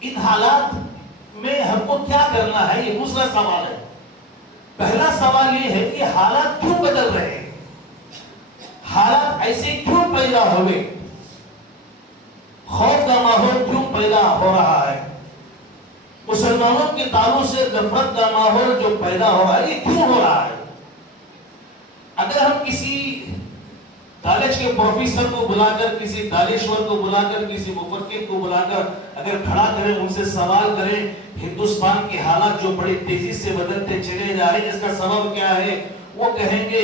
ان حالات میں ہم کو کیا کرنا ہے، یہ دوسرا سوال ہے۔ پہلا سوال یہ ہے کہ حالات کیوں بدل رہے ہیں، حالات ایسے کیوں پیدا ہوئے، خوف کا ماحول کیوں پیدا ہو رہا ہے، مسلمانوں کے تعلق سے نفرت کا ماحول جو پیدا ہو رہا ہے، یہ کیوں ہو رہا ہے؟ اگر ہم کسی کالج کے پروفیسر کو بلا کر، کسی دانشور کو بلا کر، کسی مفکر کو بلا کر اگر کھڑا کریں، ان سے سوال کریں ہندوستان کے حالات جو بڑی تیزی سے بدلتے چلے جا رہے ہیں، اس کا سبب کیا ہے، وہ کہیں گے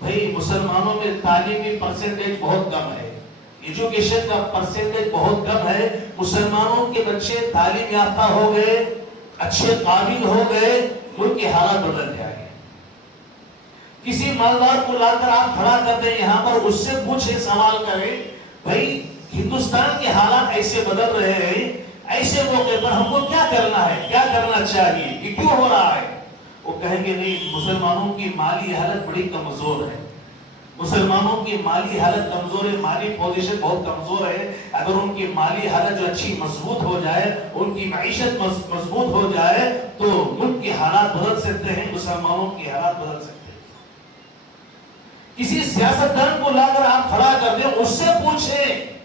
بھئی مسلمانوں میں تعلیمی پرسنٹیج بہت کم ہے، ایجوکیشن کا پرسنٹیج بہت کم ہے، مسلمانوں کے بچے تعلیم یافتہ ہو گئے، اچھے قابل ہو گئے، ملک کے حالات بدل جائیں۔ کسی مالدار کو لا کر آپ کھڑا کر دیں یہاں پر، اس سے پوچھیں، سوال کریں بھئی ہندوستان کے حالات ایسے بدل رہے ہیں، ایسے موقع پر ہم کو کیا کرنا ہے، کیا کرنا چاہیے، یہ کیوں ہو رہا ہے؟ وہ کہیں گے نہیں، مسلمانوں کی مالی حالت بڑی کمزور ہے، مسلمانوں کی مالی حالت کمزور ہے، مالی پوزیشن بہت کمزور ہے، اگر ان کی مالی حالت جو اچھی مضبوط ہو جائے، ان کی معیشت مضبوط ہو جائے تو ملک کے حالات بدل سکتے ہیں، مسلمانوں کی حالات بدل سکتے ہیں۔ کسی سیاستدان کو لا کر آپ کھڑا کر دیں، اس سے پوچھیں،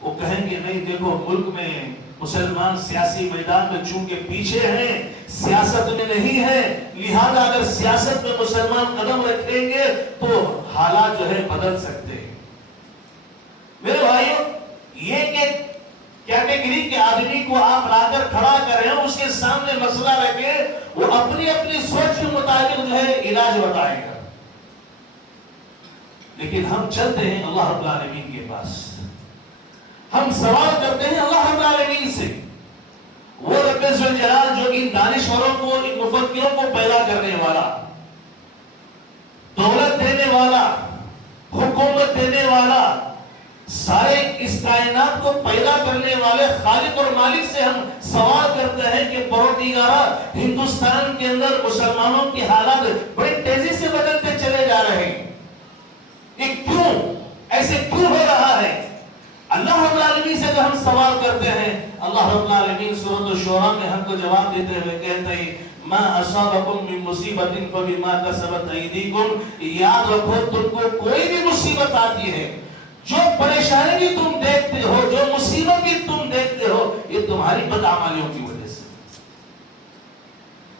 وہ کہیں گے نہیں، دیکھو ملک میں مسلمان سیاسی میدان میں چونکہ پیچھے ہیں، سیاست میں نہیں ہے، لہذا اگر سیاست میں مسلمان قدم رکھیں گے تو حالات جو ہے بدل سکتے ہیں۔ میرے بھائیوں، یہ کہ کیٹیگری کے آدمی کو آپ لا کر کھڑا کریں، اس کے سامنے مسئلہ رکھیں، وہ اپنی اپنی سوچ کے مطابق جو ہے علاج بتائے گا۔ لیکن ہم چلتے ہیں اللہ رب العالمین کے پاس، ہم سوال کرتے ہیں اللہ رب العالمین سے، وہ رب ذوالجلال جو ان دانشوروں کو، ان مفکروں کو پیدا کرنے والا، دولت دینے والا، حکومت دینے والا، سارے اس کائنات کو پیدا کرنے والے خالق اور مالک سے ہم سوال کرتے ہیں کہ پروردگارا، ہندوستان کے اندر مسلمانوں کی حالات بڑی تیزی سے بدلتے چلے جا رہے ہیں، یہ کیوں، ایسے کیوں ہو رہا ہے؟ اللہ رب العالمین سے جب ہم سوال کرتے ہیں، اللہ رب العالمین سورۃ الشورى میں ہم کو جواب دیتے ہوئے کہتے ہیں ما اصابکم من مصیبت فبما کسبت ایدیکم، یاد رکھو تم کو کوئی بھی مصیبت آتی ہے، جو پریشانی بھی تم دیکھتے ہو، جو مصیبت بھی تم دیکھتے ہو، یہ تمہاری بدعمالیوں کی وجہ سے،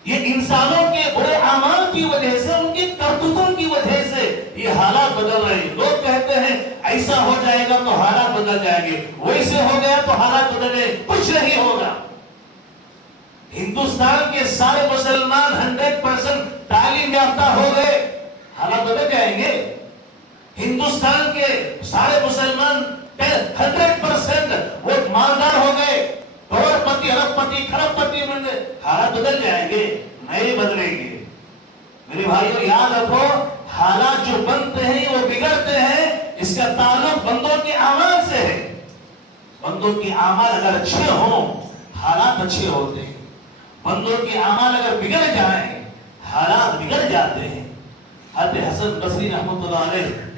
یہ انسانوں کے برے اعمال کی وجہ سے، ان کی کرتوتوں کی وجہ سے یہ حالات بدل رہے ہیں۔ لوگ کہتے ہیں ایسا ہو جائے گا تو حالات بدل جائیں گے، ویسے ہو گیا تو حالات بدلے، کچھ نہیں ہوگا۔ ہندوستان کے سارے مسلمان 100% تعلیم یافتہ ہو گئے، حالات بدل جائیں گے۔ ہندوستان کے سارے مسلمان 100% وہ مالدار ہو گئے، کروڑ پتی، ارب پتی، کھرب پتی بن گئے، حالات بدل جائیں گے؟ نہیں بدلیں گے۔ میرے بھائیو یاد رکھو، حالات جو بنتے ہیں وہ بگڑتے ہیں، اس کا تعلق بندوں کے اعمال سے ہے۔ بندوں کے اعمال اگر اچھے ہوں حالات اچھے ہوتے ہیں، بندوں کے اعمال اگر بگڑ جائیں حالات بگڑ جاتے ہیں۔ حضرت حسن بصری رحمۃ اللہ علیہ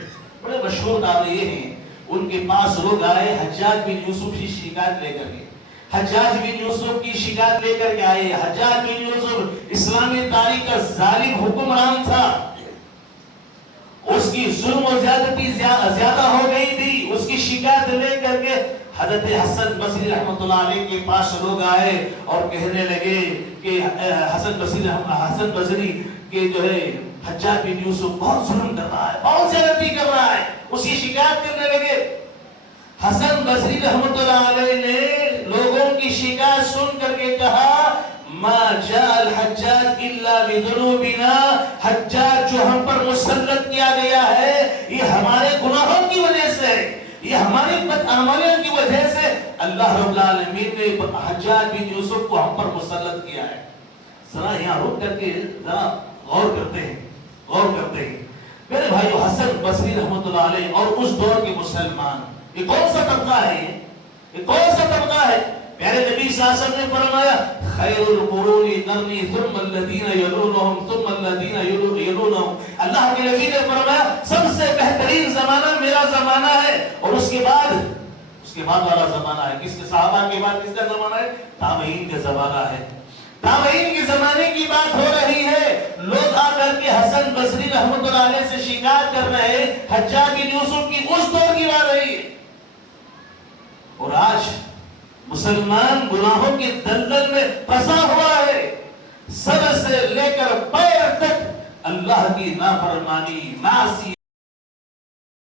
بڑے مشہور داعیے ہیں، ان کے پاس لوگ آئے، حجاج بن یوسف کی شکایت لے کر گئے، حجاج بن یوسف کی شکایت لے کر کے آئے۔ حجاج بن یوسف اسلامی تاریخ کا ظالم حکمران تھا، اس کی ظلم و زیادتی زیادہ ہو گئی تھی، اس کی شکایت لے کر کے حضرت حسن بصری رحمۃ اللہ علیہ کے پاس لوگ آئے اور کہنے لگے کہ حسن بصری کے جو ہے حجاج بن یوسف بہت ظلم کر رہا ہے، بہت زیادتی کر رہا ہے، اس کی شکایت کرنے لگے۔ حسن بصری رحمۃ اللہ علیہ نے لوگوں کی شکایت سن کر کے کہا ما جاء الحجاج الا بذنوبنا، حجاج جو ہم پر مسلط کیا گیا ہے یہ ہمارے گناہوں کی وجہ سے، یہ ہماری بدعملیوں کی وجہ سے اللہ رب العالمین نے حجاج بن یوسف کو ہم پر مسلط کیا ہے۔ ذرا یہاں رک کر کے ذرا غور کرتے ہیں میرے بھائیو، حسن بصری رحمۃ اللہ علیہ اور اس دور کے مسلمان، یہ کون سا طبقہ ہے؟ یہ کون سا طبقہ ہے؟ پیارے نبی صلی اللہ علیہ وسلم نے فرمایا خیر القرون قرنی ثم الذین یلونہم ثم الذین یلونہم، اللہ کے نبی نے فرمایا سب سے بہترین زمانہ میرا زمانہ ہے، اور اس کے کے بعد والا زمانہ ہے. کس کے صحابہ کے بعد کس کا زمانہ ہے؟ تابعین کا زمانہ ہے. تابعین کے زمانے کی بات ہو رہی ہے. لوگ آ کر کے حسن بصری رحمۃ اللہ علیہ سے شکایت کر رہے ہیں حجاج بن یوسف کی اس دور کی بات رہی ہے. اور آج مسلمان گناہوں کے دلدل میں پھنسا ہوا ہے. سر سے لے کر پیر تک اللہ کی نافرمانی، معصیت